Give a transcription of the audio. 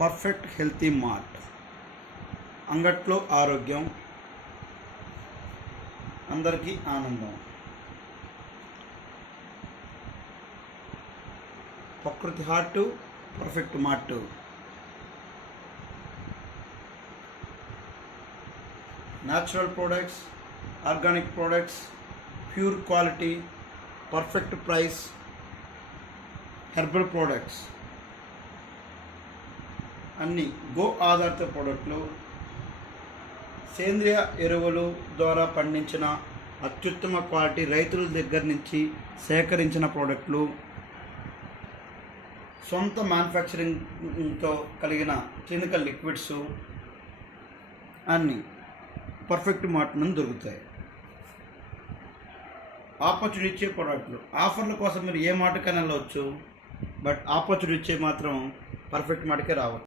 Perfect healthy mart. అంగట్లో ఆరోగ్యం, అందరికీ ఆనందం. ప్రకృతి heart, perfect mart. Natural products, organic products, pure quality, perfect price, herbal products అన్నీ గో ఆధారిత ప్రోడక్ట్లు, సేంద్రియ ఎరువులు ద్వారా పండించిన అత్యుత్తమ క్వాలిటీ రైతుల దగ్గర నుంచి సేకరించిన ప్రోడక్ట్లు, సొంత మ్యానుఫ్యాక్చరింగ్తో కలిగిన క్లినికల్ లిక్విడ్స్ అన్నీ పర్ఫెక్ట్ మార్ట్ నుండి దొరుకుతాయి. ఆపర్చునిటీ ఇచ్చే ప్రోడక్ట్లు, ఆఫర్ల కోసం మీరు ఏ మార్ట్కైనా వెళ్ళవచ్చు, బట్ ఆపర్చునిటీ ఇచ్చే మాత్రం పర్ఫెక్ట్ మార్ట్కే రావచ్చు.